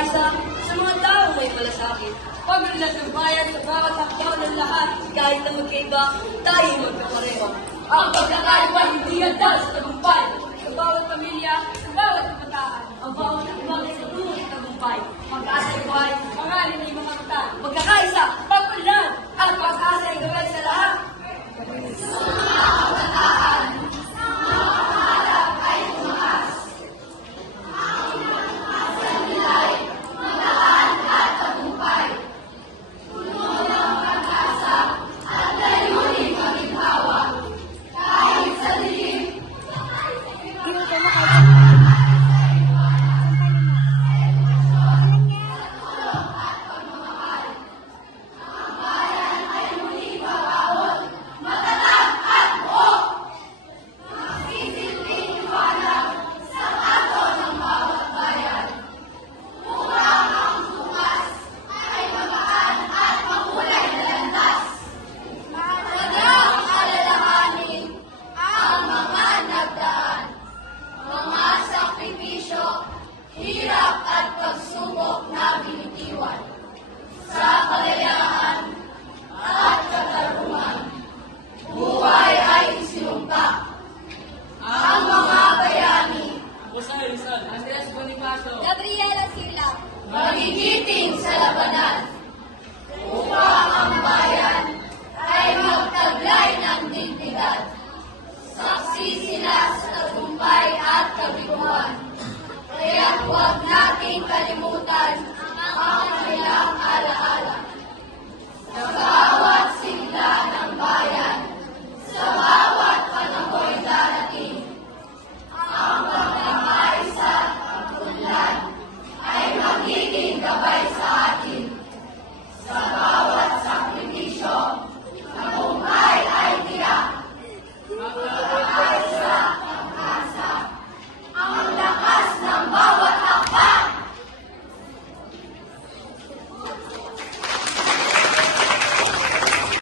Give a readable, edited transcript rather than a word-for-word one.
pagkakaisa sa mga taong may malasakit. Pagrelasyon bayan sa bawat hakbang ng lahat, kahit na magkaiba, tayo magkapareho. Ang pagkakaiba hindi handa sa tagumpay. Sa bawat pamilya, sa bawat kabataan, ang bawat hakbang ay sa tungo sa tagumpay. Pag-asa ay buhay, pangalan ay mga mata. Magkakaisa, pagpunlan, at pag-asa ay gawin sa lahat.